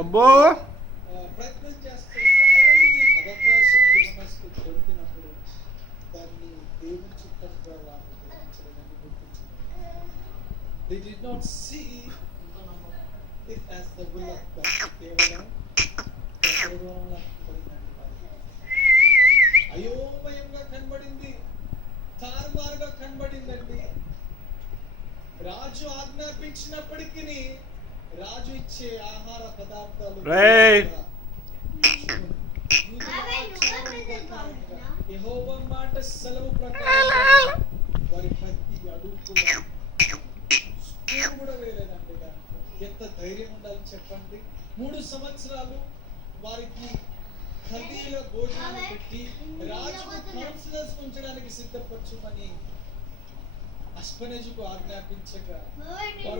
అబ్బో ప్రయత్నం చేస్తే చాలామంది అవకాశం యవనస్తు దొరికినప్పుడు దాన్ని దేవుని చిత్తంగా వారిని గ్రహించలేదని గుర్తించలేదు. They did not see it as the will of God. కేవలం దైవవరంలా కనబడిందండి వారికి. అయోమయంగా కనబడింది, తారుమారుగా కనబడిందండి. రాజు ఆజ్ఞాపించినప్పటికీ రాజు ఇచ్చే ఆహార పదార్థాలు యెహోవా మాట సెలవు ప్రకారం వారి ప్రతి అడుగు కూడా వేరేదండి. దాంట్లో ఎంత ధైర్యం ఉండాలి చెప్పండి. 3 సంవత్సరాలు వారికి ఖల్దీయుల భోజనాలు పెట్టి రాజుకు కౌన్సిలర్స్ ఉంచడానికి సిద్ధపరచుమని అస్పనేజుకు ఆజ్ఞాపించగా వారు